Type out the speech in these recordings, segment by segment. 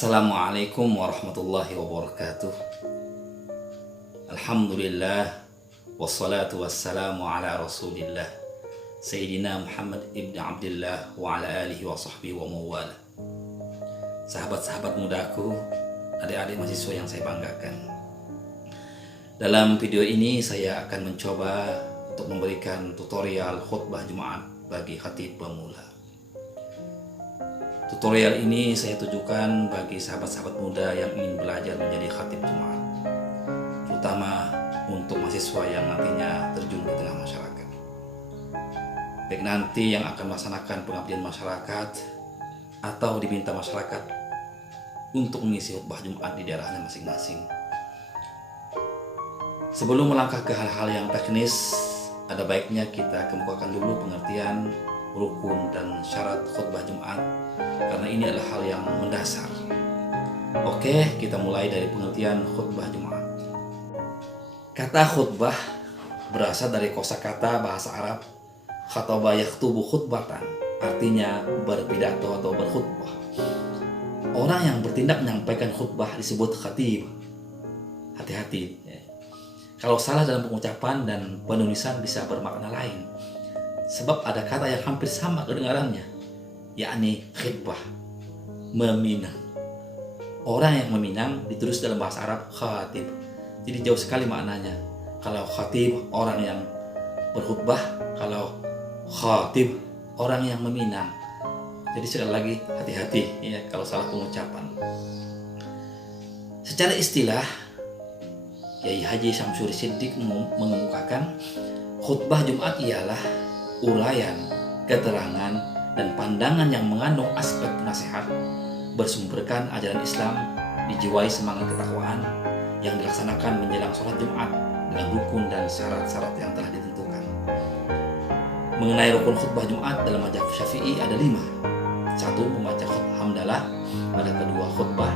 Assalamualaikum warahmatullahi wabarakatuh. Alhamdulillah wassalatu wassalamu ala rasulillah Sayyidina Muhammad ibn Abdullah wa ala alihi wa sahbihi wa mawala. Sahabat-sahabat mudaku, adik-adik mahasiswa yang saya banggakan, dalam video ini saya akan mencoba untuk memberikan tutorial khutbah Jumat bagi khatib pemula. Tutorial ini saya tujukan bagi sahabat-sahabat muda yang ingin belajar menjadi khatib Jumat, terutama untuk mahasiswa yang nantinya terjun ke tengah masyarakat, baik nanti yang akan melaksanakan pengabdian masyarakat atau diminta masyarakat untuk mengisi khutbah Jumat di daerahnya masing-masing. Sebelum melangkah ke hal-hal yang teknis, ada baiknya kita kemukakan dulu pengertian rukun dan syarat khutbah Jumat, karena ini adalah hal yang mendasar. Oke, kita mulai dari pengertian khutbah Jumat. Kata khutbah berasal dari kosakata bahasa Arab khataba yakhtubu khutbatan, artinya berpidato atau berkhutbah. Orang yang bertindak menyampaikan khutbah disebut khatib. Hati-hati ya. Kalau salah dalam pengucapan dan penulisan bisa bermakna lain, sebab ada kata yang hampir sama kedengarannya, yakni khitbah, meminang. Orang yang meminang ditulis dalam bahasa Arab khatib. Jadi jauh sekali maknanya. Kalau khatib orang yang berkhutbah, kalau khatib orang yang meminang. Jadi sekali lagi hati-hati ya kalau salah pengucapan. Secara istilah, Yai Haji Syamsuri Siddiq mengemukakan khutbah Jumat ialah uraian, keterangan, dan pandangan yang mengandung aspek nasihat, bersumberkan ajaran Islam, dijiwai semangat ketakwaan yang dilaksanakan menjelang sholat Jumat dengan rukun dan syarat-syarat yang telah ditentukan. Mengenai rukun khutbah Jumat dalam mazhab Syafi'i ada 5. 1. Membaca hamdalah pada kedua khutbah,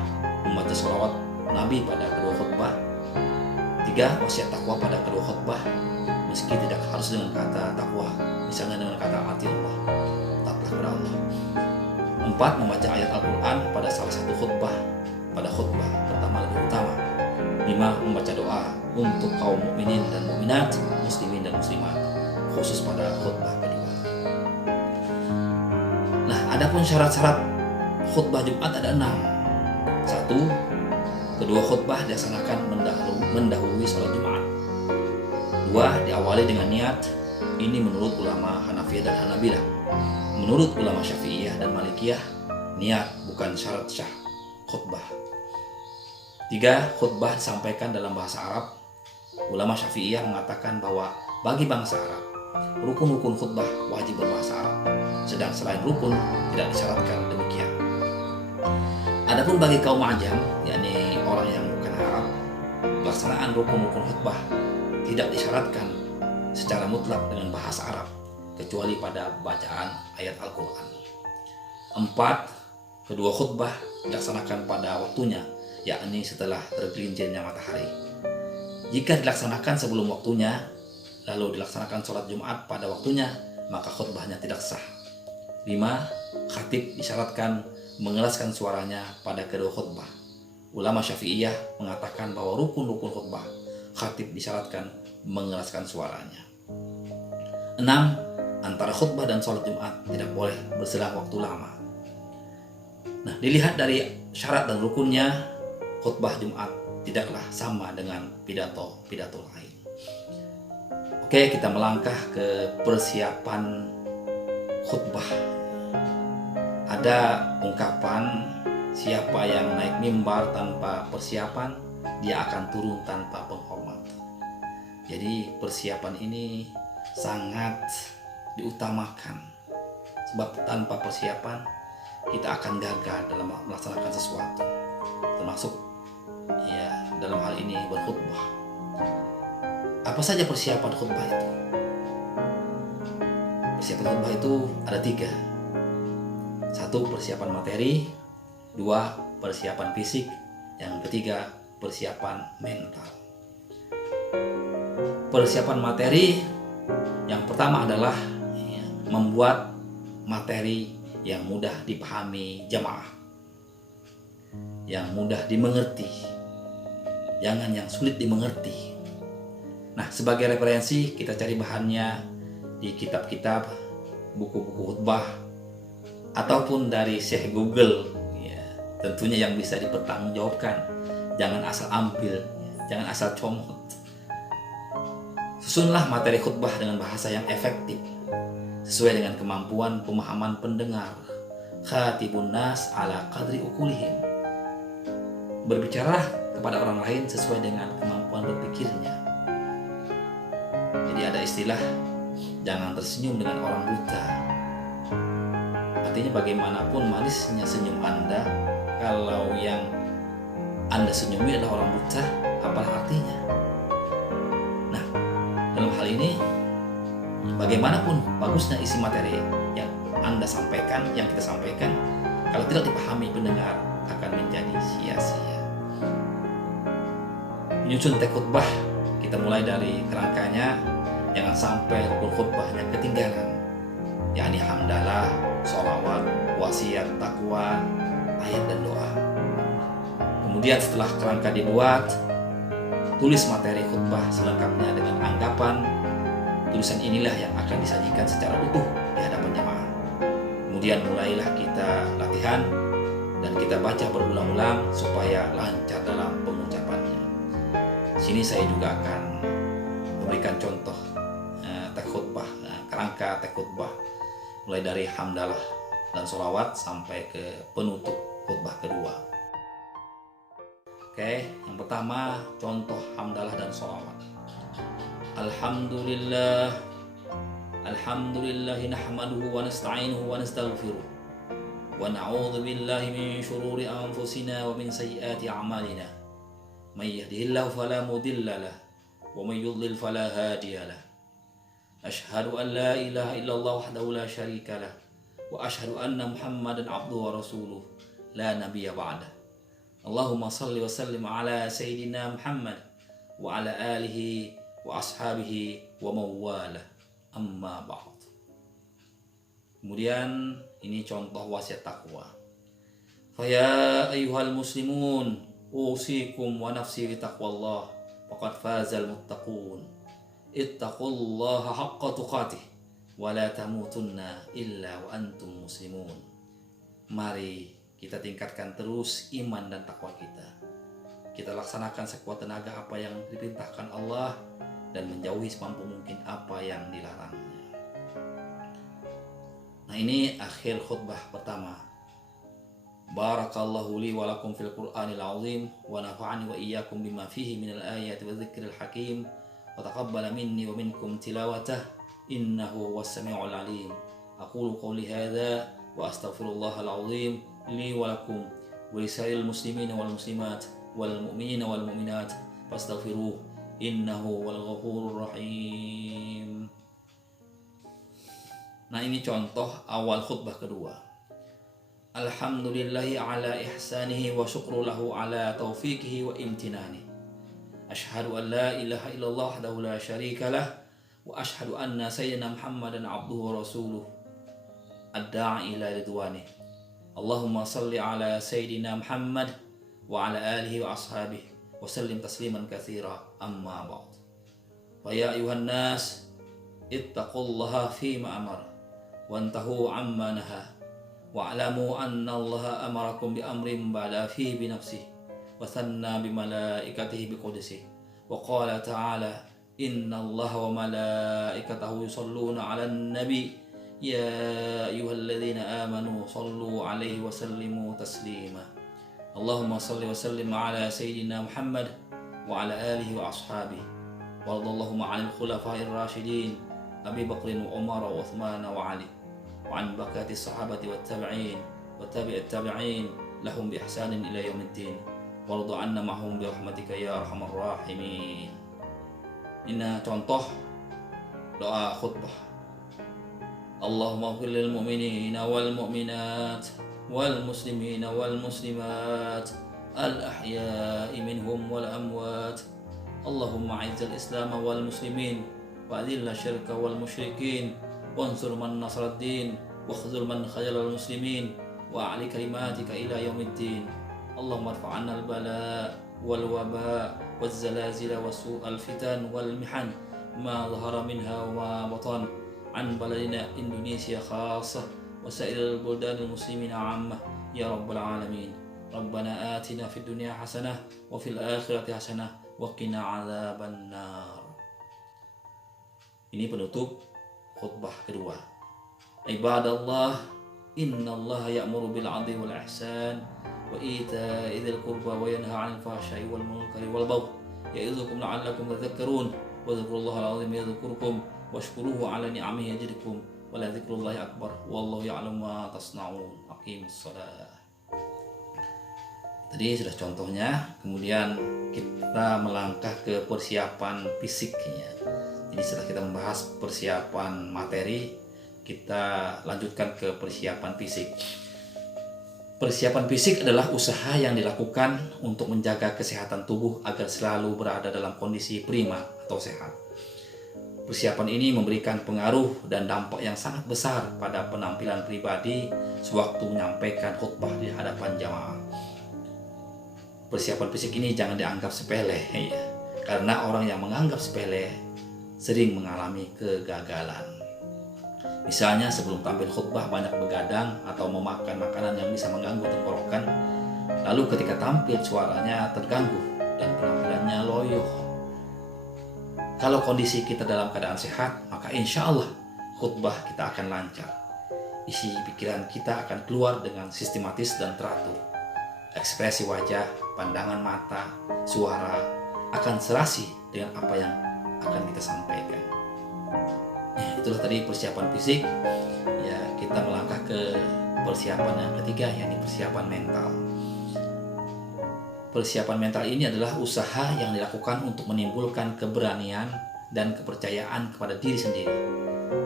membaca sholawat Nabi pada kedua khutbah. 3. Wasiat takwa pada kedua khutbah, meski tidak harus dengan kata takwa, misalnya dengan kata ati Allah, taatlah kepada Allah. 4. Membaca ayat Al-Quran pada salah satu khutbah, pada khutbah pertama lebih utama. 5. Membaca doa untuk kaum mukminin dan mukminat, muslimin dan muslimat, khusus pada khutbah kedua. Nah, adapun syarat-syarat khutbah Jumat ada 6. 1. Kedua khutbah dilaksanakan mendahului sholat Jumat. 2. Diawali dengan niat. Ini menurut ulama Hanafiyah dan Hanabilah. Menurut ulama Syafi'iyah dan Malikiyah, niat bukan syarat syah khutbah. 3. Khutbah disampaikan dalam bahasa Arab. Ulama Syafi'iyah mengatakan bahwa bagi bangsa Arab, rukun-rukun khutbah wajib berbahasa Arab, sedang selain rukun tidak disyaratkan demikian. Adapun bagi kaum ajam, yakni orang yang bukan Arab, pelaksanaan rukun-rukun khutbah tidak disyaratkan secara mutlak dengan bahasa Arab, kecuali pada bacaan ayat Al-Quran. 4. Kedua khutbah dilaksanakan pada waktunya, yakni setelah tergelincirnya matahari. Jika dilaksanakan sebelum waktunya, lalu dilaksanakan sholat Jumat pada waktunya, maka khutbahnya tidak sah. 5. Khatib disyaratkan mengeraskan suaranya pada kedua khutbah. Ulama Syafi'iyah mengatakan bahwa rukun-rukun khutbah khatib disyaratkan mengeraskan suaranya. 6. Antara khutbah dan sholat Jumat tidak boleh berselang waktu lama. Nah, dilihat dari syarat dan rukunnya, khutbah Jumat tidaklah sama dengan pidato-pidato lain. Oke, kita melangkah ke persiapan khutbah. Ada ungkapan, siapa yang naik mimbar tanpa persiapan, dia akan turun tanpa penghormat. Jadi persiapan ini sangat diutamakan, sebab tanpa persiapan kita akan gagal dalam melaksanakan sesuatu, termasuk ya dalam hal ini berkhutbah. Apa saja persiapan khutbah itu? Persiapan khutbah itu ada 3. 1. Persiapan materi. 2. Persiapan fisik. Yang ketiga, persiapan mental. Persiapan materi yang pertama adalah membuat materi yang mudah dipahami jamaah. yang mudah dimengerti, jangan yang sulit dimengerti. Nah, sebagai referensi kita cari bahannya di kitab-kitab, buku-buku khutbah, ataupun dari Syekh Google, ya, tentunya yang bisa dipertanggungjawabkan. Jangan asal ambil, jangan asal comot. Susunlah materi khutbah dengan bahasa yang efektif, sesuai dengan kemampuan pemahaman pendengar. Khatibun nas ala qadri ukulihim. Berbicara kepada orang lain sesuai dengan kemampuan berpikirnya. Jadi ada istilah, jangan tersenyum dengan orang buta. Artinya bagaimanapun manisnya senyum Anda, kalau yang Anda senyumi adalah orang buta, apalah artinya? Nah, dalam hal ini, bagaimanapun bagusnya isi materi yang Anda sampaikan, yang kita sampaikan, kalau tidak dipahami pendengar akan menjadi sia-sia. Menyusun teks khutbah, kita mulai dari kerangkanya, jangan sampai rukun khutbahnya ketinggalan, yakni hamdalah, sholawat, wasiat, takwa, ayat dan doa. Kemudian setelah kerangka dibuat, tulis materi khutbah selengkapnya dengan anggapan. Tulisan inilah yang akan disajikan secara utuh di hadapan jamaah. Kemudian mulailah kita latihan dan kita baca berulang-ulang supaya lancar dalam pengucapannya. Sini saya juga akan memberikan contoh teks khutbah, kerangka teks khutbah, mulai dari hamdalah dan sholawat sampai ke penutup khutbah kedua. Oke, yang pertama contoh hamdalah dan sholawat. Alhamdulillah, alhamdulillahi nahmaduhu wa nasta'inuhu wa nastaghfiruh wa na'udzu billahi min syururi anfusina wa min sayyiati a'malina. May yahdihillahu fala mudilla lahu wa may yudlil fala hadiya lahu. Asyhadu an la ilaha illallah wahdahu la syarika lah wa asyhadu anna Muhammadan abduhu wa rasuluh la nabiyya ba'dah. Allahumma salli wa sallim ala sayyidina Muhammad wa ala alihi wa ashabihi wa mawala amma ba'd. Kemudian ini contoh wasiat takwa. Faya ayyuhal muslimun usikum wa nafsi bi taqwallah faqad fazal muttaqun. Ittaqullaha haqqa tuqatih wa la tamutunna illa wa antum muslimun. Mari kita tingkatkan terus iman dan takwa kita. Kita laksanakan sekuat tenaga apa yang diperintahkan Allah dan menjauhi semampu mungkin apa yang dilarangnya. Nah, ini akhir khutbah pertama. Barakallahu li wa lakum fil Qur'anil azim wa nafa'ani wa iyyakum bima fihi minal ayati wa dzikril hakim wa taqabbala minni wa minkum tilawatah innahu huwas samiul alim. Aqulu qawli hadza wa astaghfirullahal azim li wa lakum wa lisairil muslimina wal muslimat wal mu'minina wal mu'minat fastaghfiruh innahu wal ghafurur rahim. Nah, ini contoh awal khutbah kedua. Alhamdulillahi ala ihsanihi wa syukru lahu ala taufiqihi wa imtinani. Asyhadu an la ilaha illallah wahdahu la syarika lah wa asyhadu anna sayyidina Muhammadan abduhu wa rasuluh ad-da'i ila ridwanih. Allahumma salli ala sayyidina Muhammad wa ala alihi wa ashabihi wa sallim tasliman katsira amma ba'd. Wa ya ayuhan nas ittaqullaha fima amara wantahu amma naha wa'lamu anna allaha amarakum bi amrin ba'da fihi bi nafsihi wa thanna bi malaikatihi bi qudsihi wa qala ta'ala inna allaha wa malaikatahu yusalluna 'alan nabi ya ayyuhalladzina amanu sallu 'alaihi wa sallimu taslima. Allahumma salli wa sallim 'ala sayyidina Muhammad wa 'ala alihi wa ashabihi wa radallahu 'anil khulafa'ir rasyidin Abi Bakrin wa Umar wa Uthman wa Ali wa an bakati sahabati wat tabi'in wa tabi'it tabi'in lahum bi ihsanin ila yaumiddin warḍu 'anna ma'hum bi rahmatika ya arhamar rahimin. Ini contoh doa khutbah. Allahumma ighfir lil mu'minina wal mu'minat wal muslimina wal muslimat al ahya'i minhum wal amwat. Allahumma 'izzal islam wal muslimin wa adhil syirka wal musyrikin wansur man nasaraddin wa khzul man khazalal muslimin wa a'li kalimatika ila yaumiddin اللهم ارفع عنا البلاء والوباء والزلازل وسوء الفتن والمحن ما ظهر منها وما بطن عن بلدنا إندونيسيا خاصة وسائر البلدان المسلمين عامة يا رب العالمين. ربنا آتنا في الدنيا حسنة وفي الآخرة حسنة وقنا عذاب النار. Ini penutup khutbah kedua. Ibadallah, innallaha ya'muru bil 'adli wal ihsan wa ita'i dzil qurba wa yanha 'anil fahsya'i wal munkari wal baghi ya'idzukum la'allakum tadhakkarun wa dzikrullahal 'azim yadhkurukum washkuruhu 'ala ni'amihi yazidkum wa la dzikrullahi akbar wallahu ya'lamu ma tasna'un. Aqimus shalah. Tadi sudah contohnya, kemudian kita melangkah ke persiapan fisiknya. Jadi setelah kita membahas persiapan materi, kita lanjutkan ke persiapan fisik. Persiapan fisik adalah usaha yang dilakukan untuk menjaga kesehatan tubuh agar selalu berada dalam kondisi prima atau sehat. Persiapan ini memberikan pengaruh dan dampak yang sangat besar pada penampilan pribadi sewaktu menyampaikan khutbah di hadapan jamaah. Persiapan fisik ini jangan dianggap sepele, ya, karena orang yang menganggap sepele sering mengalami kegagalan. Misalnya sebelum tampil khutbah banyak begadang atau memakan makanan yang bisa mengganggu tenggorokan, lalu ketika tampil suaranya terganggu dan penampilannya loyo. Kalau kondisi kita dalam keadaan sehat, maka insya Allah khutbah kita akan lancar. Isi pikiran kita akan keluar dengan sistematis dan teratur. Ekspresi wajah, pandangan mata, suara akan serasi dengan apa yang akan kita sampaikan. Itulah tadi persiapan fisik. Ya, kita melangkah ke persiapan yang ketiga, yakni persiapan mental. Persiapan mental ini adalah usaha yang dilakukan untuk menimbulkan keberanian dan kepercayaan kepada diri sendiri,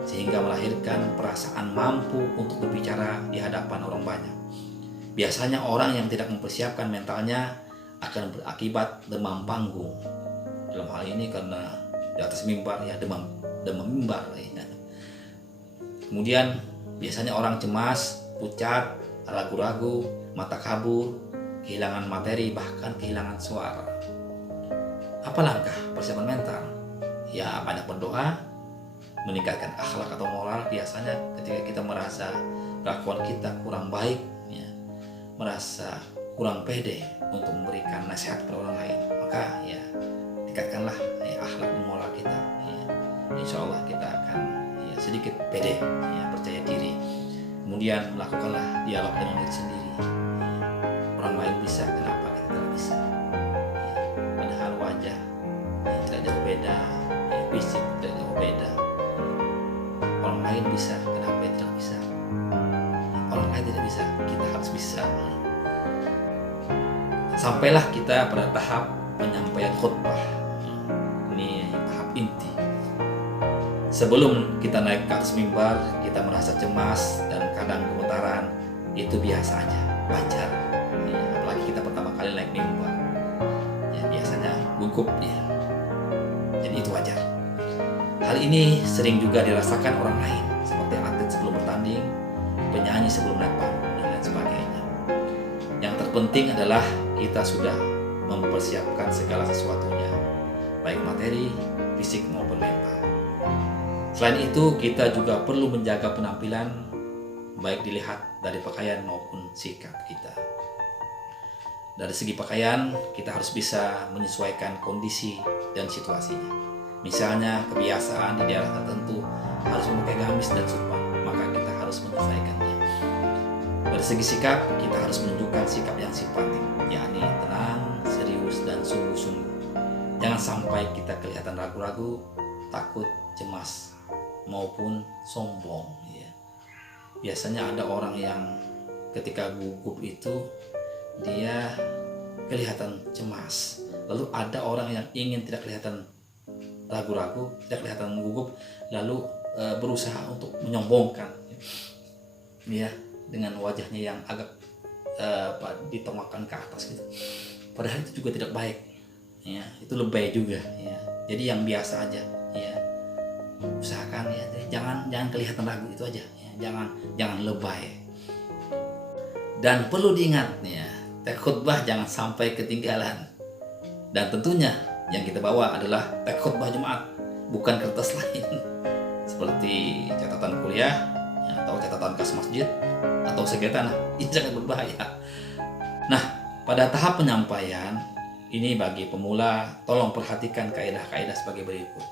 sehingga melahirkan perasaan mampu untuk berbicara di hadapan orang banyak. Biasanya orang yang tidak mempersiapkan mentalnya akan berakibat demam panggung. Dalam hal ini karena di atas mimbar, ya, demam mimbar, ya. Kemudian biasanya orang cemas, pucat, ragu-ragu, mata kabur, kehilangan materi, bahkan kehilangan suara. Apa langkah persiapan mental? Ya, banyak berdoa, meningkatkan akhlak atau moral. Biasanya ketika kita merasa kelakuan kita kurang baik, ya, merasa kurang pede untuk memberikan nasihat kepada orang lain, maka ya tingkatkanlah akhlak dan moral kita. Ya. Insya Allah kita akan sedikit pede, ya, percaya diri. Kemudian melakukanlah dialog dengan diri sendiri. Ya. Orang lain bisa, kenapa kita tidak bisa? Ya. Padahal wajah tidak jauh beda, ya, fisik tidak jauh beda. Orang lain bisa, kenapa kita tidak bisa? Orang lain tidak bisa, kita harus bisa. Sampailah kita pada tahap penyampaian khutbah. Ini tahap inti. Sebelum kita naik ke atas mimbar, kita merasa cemas dan kadang gemetaran. Itu biasa aja, wajar. Ya, apalagi kita pertama kali naik mimbar, ya, biasanya gugup, ya. Jadi itu wajar. Hal ini sering juga dirasakan orang lain, seperti atlet sebelum bertanding, penyanyi sebelum naik panggung, dan lain sebagainya. Yang terpenting adalah kita sudah mempersiapkan segala sesuatunya, baik materi, fisik maupun mental. Selain itu, kita juga perlu menjaga penampilan, baik dilihat dari pakaian maupun sikap kita. Dari segi pakaian, kita harus bisa menyesuaikan kondisi dan situasinya. Misalnya, kebiasaan di daerah tertentu harus memakai gamis dan surban, maka kita harus menyesuaikannya. Dari segi sikap, kita harus menunjukkan sikap yang simpatik, yakni tenang, serius, dan sungguh-sungguh. Jangan sampai kita kelihatan ragu-ragu, takut, cemas, maupun sombong, ya. Biasanya ada orang yang ketika gugup itu dia kelihatan cemas. Lalu ada orang yang ingin tidak kelihatan ragu-ragu, tidak kelihatan gugup, lalu berusaha untuk menyombongkan, ya, dengan wajahnya yang agak ditomakkan ke atas gitu. Padahal itu juga tidak baik, ya, itu lebay juga, ya. Jadi yang biasa aja, ya, usahakan, ya, jangan kelihatan ragu, itu aja, ya. Jangan lebay. Dan perlu diingat, ya, teks khutbah jangan sampai ketinggalan. Dan tentunya yang kita bawa adalah teks khutbah Jumat, bukan kertas lain seperti catatan kuliah atau catatan kas masjid atau sengketa. Ini sangat berbahaya. Nah, pada tahap penyampaian ini bagi pemula, tolong perhatikan kaidah-kaidah sebagai berikut.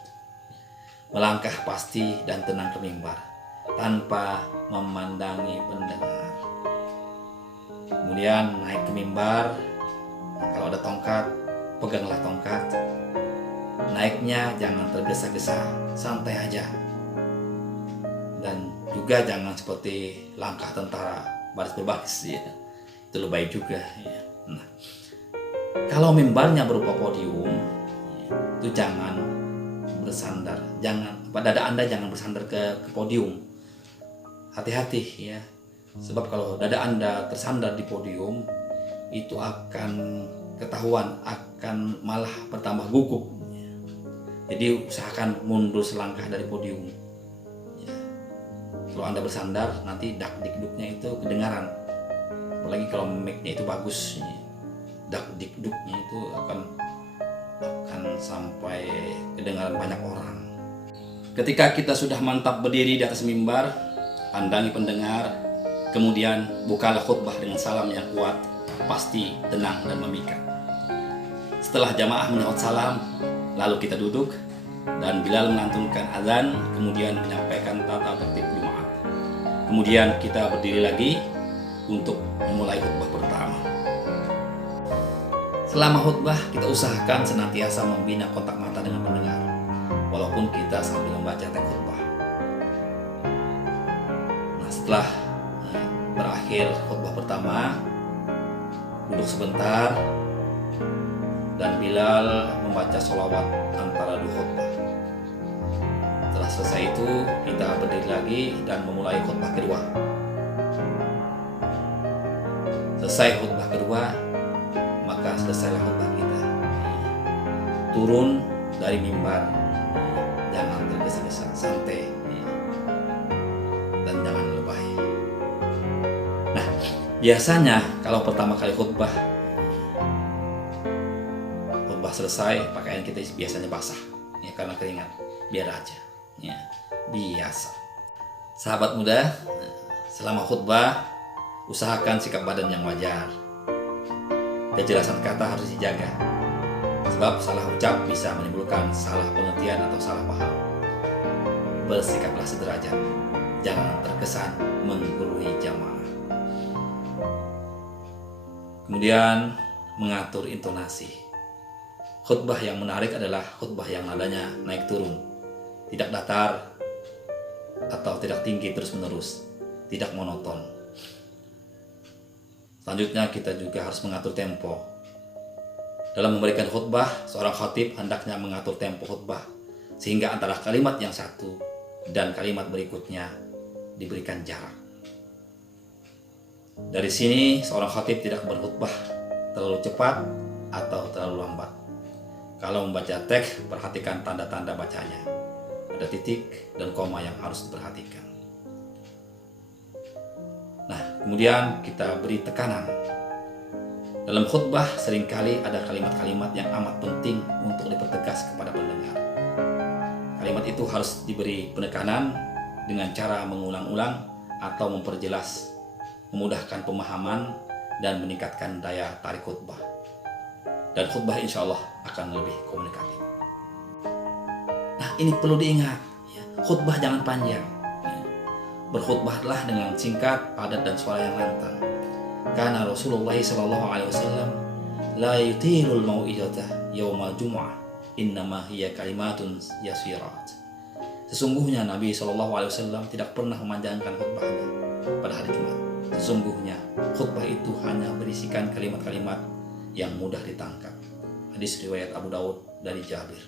Melangkah pasti dan tenang ke mimbar tanpa memandangi pendengar. Kemudian naik ke mimbar, kalau ada tongkat, peganglah tongkat. Naiknya jangan tergesa-gesa, santai aja. Dan juga jangan seperti langkah tentara baris berbaris ya. Itu lebay juga ya. Nah, kalau mimbarnya berupa podium, itu jangan bersandar, dada Anda jangan bersandar ke podium. Hati-hati ya, sebab kalau dada Anda tersandar di podium, itu akan ketahuan, akan malah bertambah gugup. Jadi usahakan mundur selangkah dari podium. Kalau Anda bersandar, nanti dak-dikduknya itu kedengaran. Apalagi kalau mic-nya itu bagus, dak-dikduknya itu akan sampai kedengaran banyak orang. Ketika kita sudah mantap berdiri di atas mimbar, pandangi pendengar, kemudian bukalah khutbah dengan salam yang kuat, pasti, tenang, dan memikat. Setelah jamaah menyaut salam, lalu kita duduk dan Bilal melantunkan azan, kemudian menyampaikan tata tertib Jumat. Kemudian kita berdiri lagi untuk memulai khutbah pertama. Selama khutbah kita usahakan senantiasa membina kontak mata dengan pendengar, walaupun kita sambil membaca teks khutbah. Nah, setelah berakhir khutbah pertama, duduk sebentar dan Bilal membaca sholawat antara dua khutbah. Setelah selesai itu kita berdiri lagi dan memulai khutbah kedua. Selesai khutbah kedua, maka selesailah khutbah kita. Turun dari mimbar, jangan tergesa-gesa, santai, dan jangan lebay. Nah, biasanya kalau pertama kali khutbah selesai, pakaian kita biasanya basah ya, karena keringat. Biar aja ya, biasa. Sahabat muda, selama khutbah usahakan sikap badan yang wajar. Kejelasan kata harus dijaga, sebab salah ucap bisa menimbulkan salah pengertian atau salah paham. Bersikaplah sederajat, jangan terkesan menggurui jamaah. Kemudian mengatur intonasi. Khutbah yang menarik adalah khutbah yang nadanya naik turun, tidak datar atau tidak tinggi terus-menerus, tidak monoton. Selanjutnya kita juga harus mengatur tempo. Dalam memberikan khutbah, seorang khatib hendaknya mengatur tempo khutbah sehingga antara kalimat yang satu dan kalimat berikutnya diberikan jarak. Dari sini seorang khatib tidak berkhutbah terlalu cepat atau terlalu lambat. Kalau membaca teks, perhatikan tanda-tanda bacanya. Ada titik dan koma yang harus diperhatikan. Nah, kemudian kita beri tekanan. Dalam khutbah seringkali ada kalimat-kalimat yang amat penting untuk dipertegas kepada pendengar. Kalimat itu harus diberi penekanan dengan cara mengulang-ulang atau memperjelas, memudahkan pemahaman dan meningkatkan daya tarik khutbah. Dan khutbah insya Allah akan lebih komunikatif. Nah, ini perlu diingat ya. Khutbah jangan panjang ya. Berkhutbahlah dengan singkat, padat, dan suara yang lantang. Karena Rasulullah SAW la yutirul mau'izata yaumal jum'ah innama hiya kalimatun yasirat. Sesungguhnya Nabi SAW tidak pernah memanjangkan khutbahnya pada hari Jumat. Sesungguhnya khutbah itu hanya berisikan kalimat-kalimat yang mudah ditangkap. Hadis riwayat Abu Daud dari Jabir.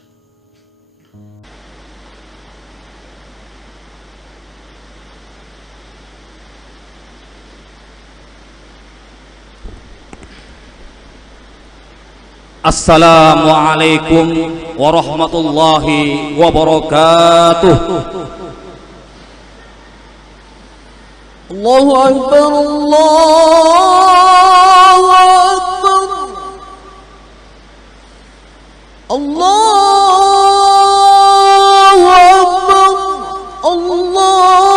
Assalamualaikum warahmatullahi wabarakatuh. Allahu Akbar, Allah